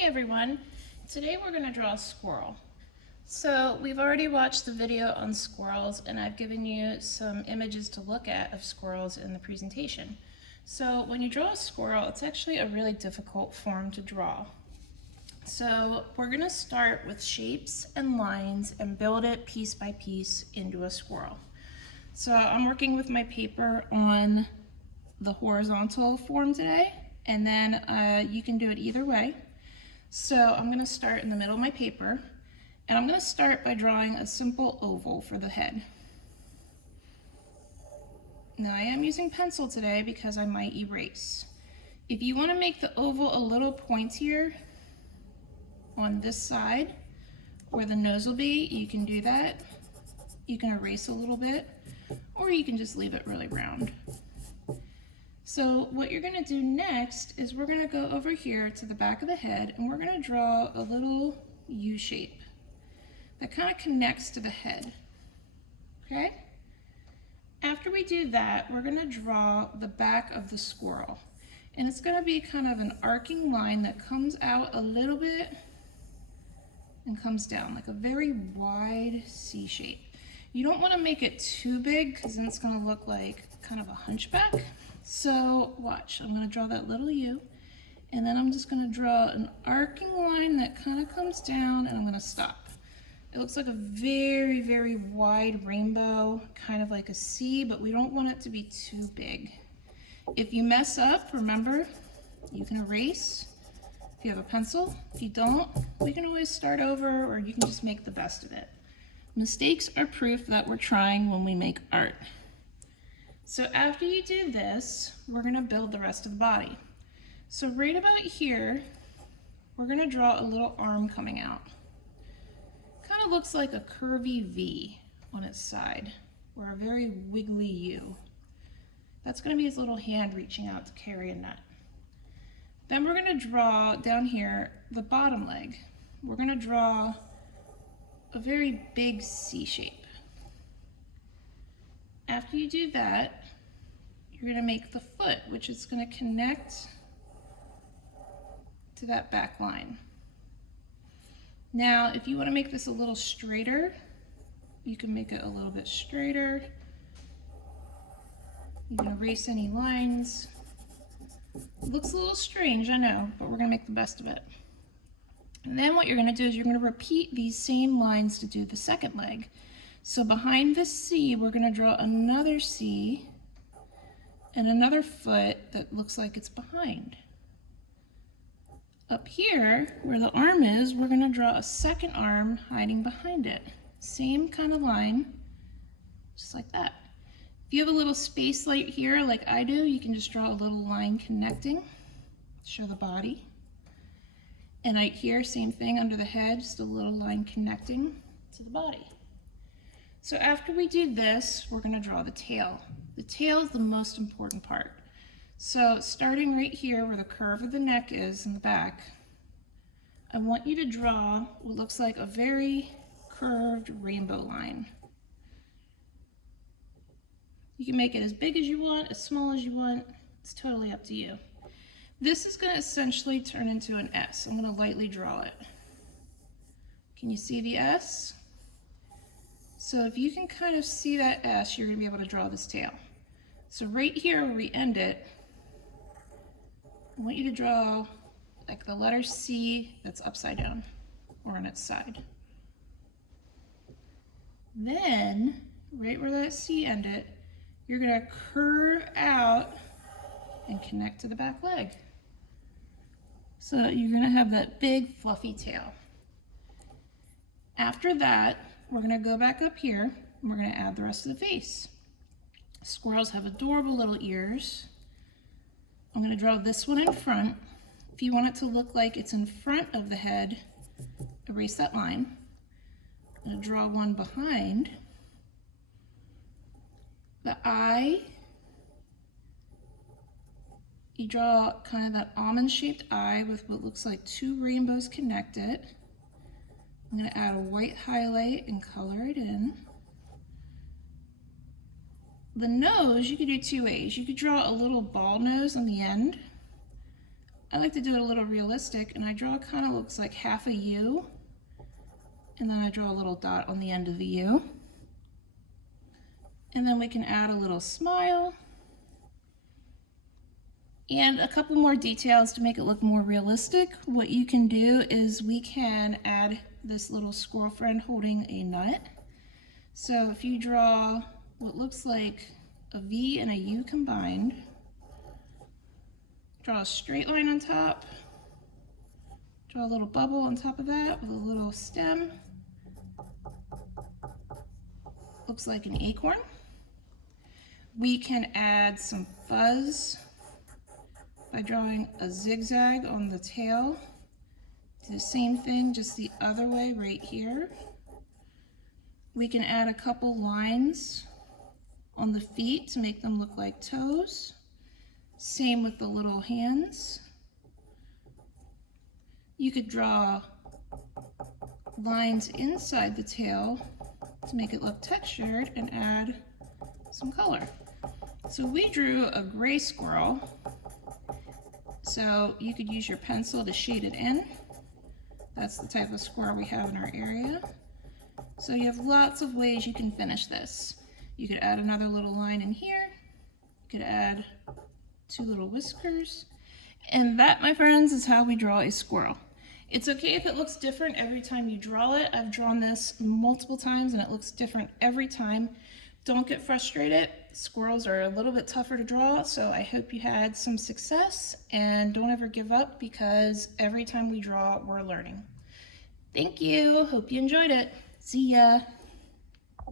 Hey everyone, today we're going to draw a squirrel. So we've already watched the video on squirrels and I've given you some images to look at of squirrels in the presentation. So when you draw a squirrel, it's actually a really difficult form to draw. So we're going to start with shapes and lines and build it piece by piece into a squirrel. So I'm working with my paper on the horizontal form today, and then you can do it either way. So I'm going to start in the middle of my paper, and I'm going to start by drawing a simple oval for the head. Now I am using pencil today because I might erase. If you want to make the oval a little pointier on this side where the nose will be, you can do that. You can erase a little bit, or you can just leave it really round. So what you're going to do next is we're going to go over here to the back of the head and we're going to draw a little U shape that kind of connects to the head. Okay? After we do that, we're going to draw the back of the squirrel. And it's going to be kind of an arcing line that comes out a little bit and comes down, like a very wide C shape. You don't want to make it too big because then it's going to look like kind of a hunchback. So watch, I'm going to draw that little U, and then I'm just going to draw an arcing line that kind of comes down, and I'm going to stop. It looks like a very, very wide rainbow, kind of like a C, but we don't want it to be too big. If you mess up, remember, you can erase if you have a pencil. If you don't, we can always start over, or you can just make the best of it. Mistakes are proof that we're trying when we make art. So after you do this, we're going to build the rest of the body. So right about here, we're going to draw a little arm coming out. Kind of looks like a curvy V on its side, or a very wiggly U. That's going to be his little hand reaching out to carry a nut. Then we're going to draw down here the bottom leg. We're going to draw a very big C shape. After you do that, you're going to make the foot, which is going to connect to that back line. Now, if you want to make this a little straighter, you can make it a little bit straighter. You can erase any lines. It looks a little strange, I know, but we're going to make the best of it. And then what you're going to do is you're going to repeat these same lines to do the second leg. So behind this C, we're going to draw another C and another foot that looks like it's behind. Up here, where the arm is, we're going to draw a second arm hiding behind it. Same kind of line, just like that. If you have a little space right here, like I do, you can just draw a little line connecting, show the body. And right here, same thing under the head, just a little line connecting to the body. So after we do this, we're going to draw the tail. The tail is the most important part. So starting right here where the curve of the neck is in the back, I want you to draw what looks like a very curved rainbow line. You can make it as big as you want, as small as you want. It's totally up to you. This is going to essentially turn into an S. I'm going to lightly draw it. Can you see the S? So if you can kind of see that S, you're going to be able to draw this tail. So right here where we end it, I want you to draw like the letter C that's upside down or on its side. Then, right where that C ended, you're going to curve out and connect to the back leg. So you're going to have that big fluffy tail. After that, we're going to go back up here and we're going to add the rest of the face. Squirrels have adorable little ears. I'm going to draw this one in front. If you want it to look like it's in front of the head, erase that line. I'm going to draw one behind. The eye, you draw kind of that almond-shaped eye with what looks like two rainbows connected. I'm going to add a white highlight and color it in. The nose, you could do two ways. You could draw a little ball nose on the end, I like to do it a little realistic, and I draw kind of looks like half a U, and then I draw a little dot on the end of the U. And then we can add a little smile and a couple more details to make it look more realistic. What you can do is we can add this little squirrel friend holding a nut. So if you draw what looks like a V and a U combined, draw a straight line on top, draw a little bubble on top of that with a little stem. Looks like an acorn. We can add some fuzz by drawing a zigzag on the tail. Do the same thing, just the other way right here. We can add a couple lines on the feet to make them look like toes. Same with the little hands. You could draw lines inside the tail to make it look textured and add some color. So we drew a gray squirrel. So you could use your pencil to shade it in. That's the type of squirrel we have in our area. So you have lots of ways you can finish this. You could add another little line in here. You could add 2 little whiskers. And that, my friends, is how we draw a squirrel. It's okay if it looks different every time you draw it. I've drawn this multiple times and it looks different every time. Don't get frustrated. Squirrels are a little bit tougher to draw, so I hope you had some success, and don't ever give up because every time we draw, we're learning. Thank you. Hope you enjoyed it. See ya.